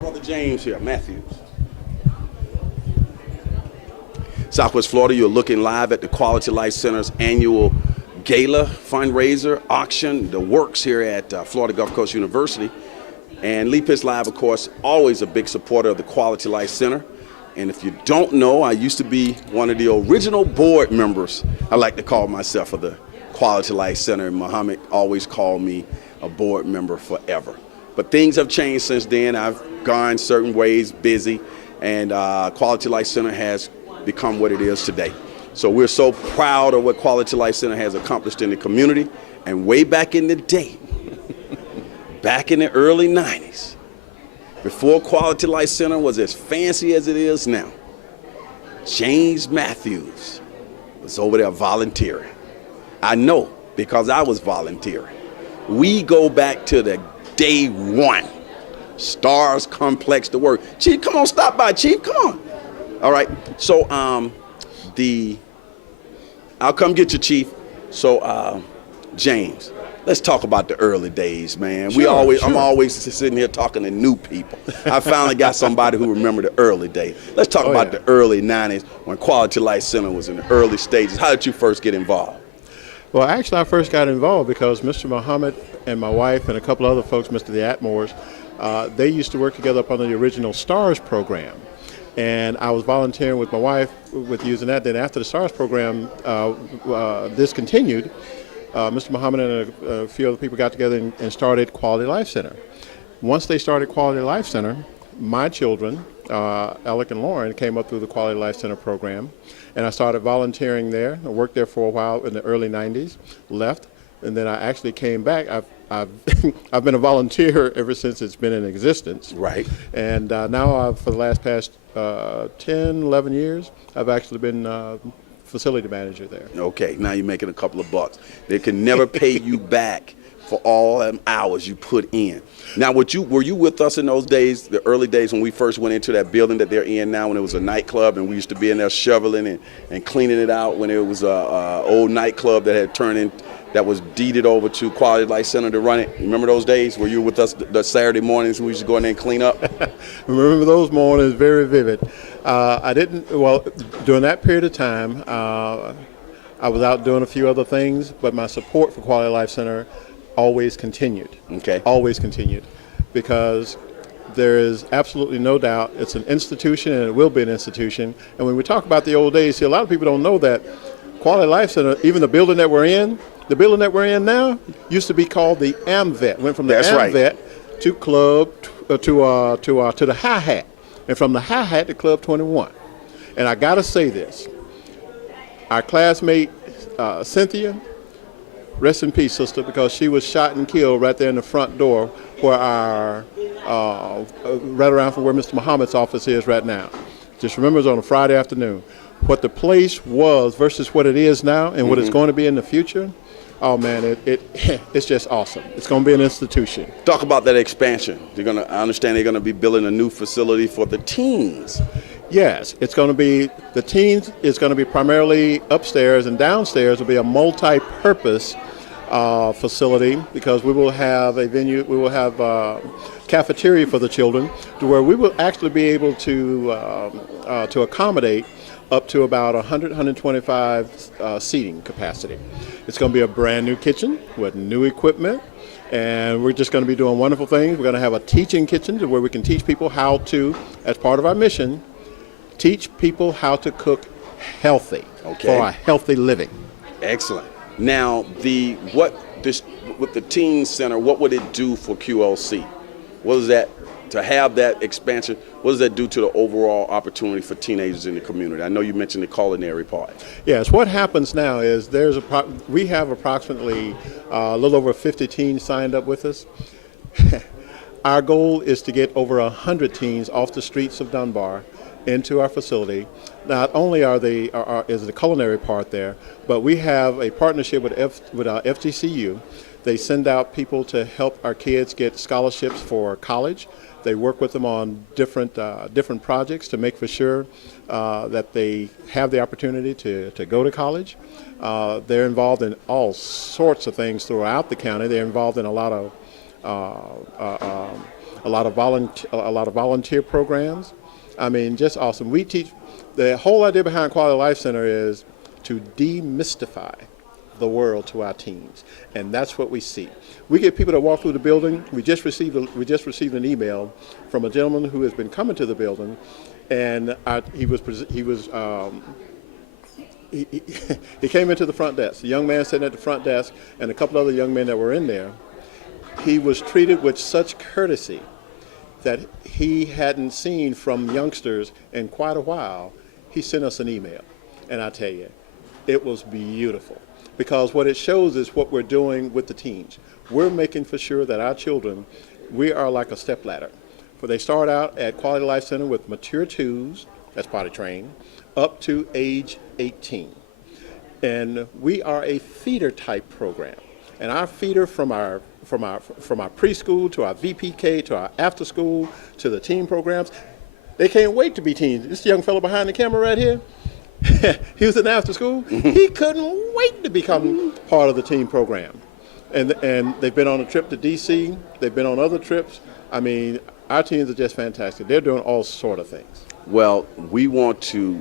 Brother James here, Mathews. Southwest Florida, you're looking live at the Quality Life Center's annual Gala fundraiser auction, the works here at Florida Gulf Coast University. And Lee Pitts Live, of course, always a big supporter of the Quality Life Center. And if you don't know, I used to be one of the original board members. I like to call myself of the Quality Life Center, and Muhammad always called me a board member forever. But things have changed since then. I've gone certain ways, busy, and Quality Life Center has become what it is today. So we're so proud of what Quality Life Center has accomplished in the community. And way back in the day, back in the early 90s, before Quality Life Center was as fancy as it is now, James Mathews was over there volunteering. I know because I was volunteering. We go back to the day one. Stars Complex to work. Chief, come on, stop by, Chief, come on. All right, so I'll come get you, Chief. So James, let's talk about the early days, man. Sure. I'm always sitting here talking to new people. I finally got somebody who remember the early days. Let's talk about the early 90s when Quality Life Center was in the early stages. How did you first get involved? Well, actually, I first got involved because Mr. Muhammad and my wife and a couple other folks, Mr. the Atmores, they used to work together up under the original STARS program. And I was volunteering with my wife with using that. Then after the STARS program discontinued, Mr. Muhammad and a few other people got together and started Quality Life Center. Once they started Quality Life Center, my children, Alec and Lauren, came up through the Quality Life Center program, and I started volunteering there. I worked there for a while in the early 90s, left, and then I actually came back. I've I've been a volunteer ever since it's been in existence. Right. And now for the past 10, 11 years, I've actually been facility manager there. Okay, now you're making a couple of bucks. They can never pay you back for all them hours you put in. Now, were you with us in those days, the early days when we first went into that building that they're in now, when it was a nightclub, and we used to be in there shoveling and cleaning it out when it was a old nightclub that had turned in, that was deeded over to Quality Life Center to run it? Remember those days? Were you with us the Saturday mornings when we used to go in there and clean up? Remember those mornings, very vivid. During that period of time, I was out doing a few other things, but my support for Quality Life Center always continued. Okay. Always continued, because there is absolutely no doubt it's an institution, and it will be an institution. And when we talk about the old days, see, a lot of people don't know that Quality Life Center, even the building that we're in now, used to be called the AMVET. Went from the AMVET to Club to the Hi-Hat, and from the Hi-Hat to Club 21. And I got to say this: our classmate Cynthia, rest in peace, sister, because she was shot and killed right there in the front door where right around from where Mr. Muhammad's office is right now. Just remember, it was on a Friday afternoon. What the place was versus what it is now and what it's going to be in the future, oh man, it's just awesome. It's going to be an institution. Talk about that expansion. I understand they're going to be building a new facility for the teens. Yes, it's going to be, the teens is going to be primarily upstairs, and downstairs will be a multi-purpose facility, because we will have a venue, we will have a cafeteria for the children, to where we will actually be able to accommodate up to about 125 seating capacity. It's going to be a brand new kitchen with new equipment, and we're just going to be doing wonderful things. We're going to have a teaching kitchen to where we can teach people how to, as part of our mission, teach people how to cook healthy for a healthy living. Excellent. Now, with the teen center, what would it do for QLC? What is that, to have that expansion, what does that do to the overall opportunity for teenagers in the community? I know you mentioned the culinary part. Yes, what happens now is we have approximately a little over 50 teens signed up with us. Our goal is to get over 100 teens off the streets of Dunbar into our facility. Not only is the culinary part there, but we have a partnership with FGCU. They send out people to help our kids get scholarships for college. They work with them on different projects to make for sure that they have the opportunity to go to college. They're involved in all sorts of things throughout the county. They're involved in a lot of a lot of volunteer programs. I mean, just awesome. We teach. The whole idea behind Quality Life Center is to demystify the world to our teens, and that's what we see. We get people that walk through the building. We just received an email from a gentleman who has been coming to the building, and he came into the front desk. The young man sitting at the front desk, and a couple other young men that were in there. He was treated with such courtesy that he hadn't seen from youngsters in quite a while. He sent us an email, and I tell you, it was beautiful, because what it shows is what we're doing with the teens. We're making for sure that our children, we are like a stepladder. For they start out at Quality Life Center with mature twos, that's potty trained, up to age 18. And we are a feeder type program. And our feeder from our preschool to our VPK to our after school to the teen programs, they can't wait to be teens. This young fellow behind the camera right here, he was in after school. He couldn't wait to become part of the teen program. And they've been on a trip to DC. They've been on other trips. I mean, our teens are just fantastic. They're doing all sort of things. Well, I want to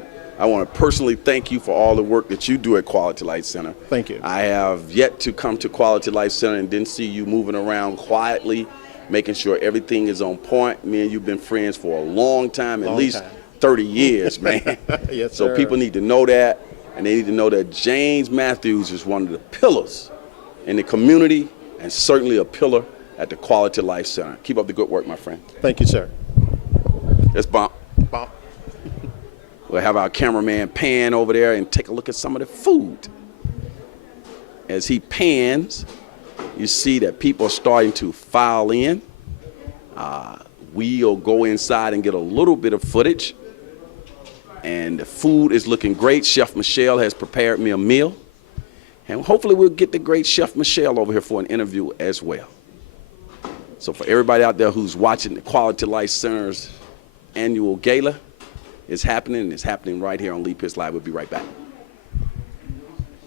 personally thank you for all the work that you do at Quality Life Center. Thank you. I have yet to come to Quality Life Center and didn't see you moving around quietly, making sure everything is on point. Me and you've been friends for a long time, at least 30 years, man. Yes, so sir. People need to know that, and they need to know that James Mathews is one of the pillars in the community and certainly a pillar at the Quality Life Center. Keep up the good work, my friend. Thank you, sir. Let's bump. Bump. We'll have our cameraman pan over there and take a look at some of the food. As he pans, you see that people are starting to file in. We'll go inside and get a little bit of footage. And the food is looking great. Chef Michelle has prepared me a meal. And hopefully we'll get the great Chef Michelle over here for an interview as well. So for everybody out there who's watching the Quality Life Center's annual gala, it's happening right here on Lee Pitts Live. We'll be right back.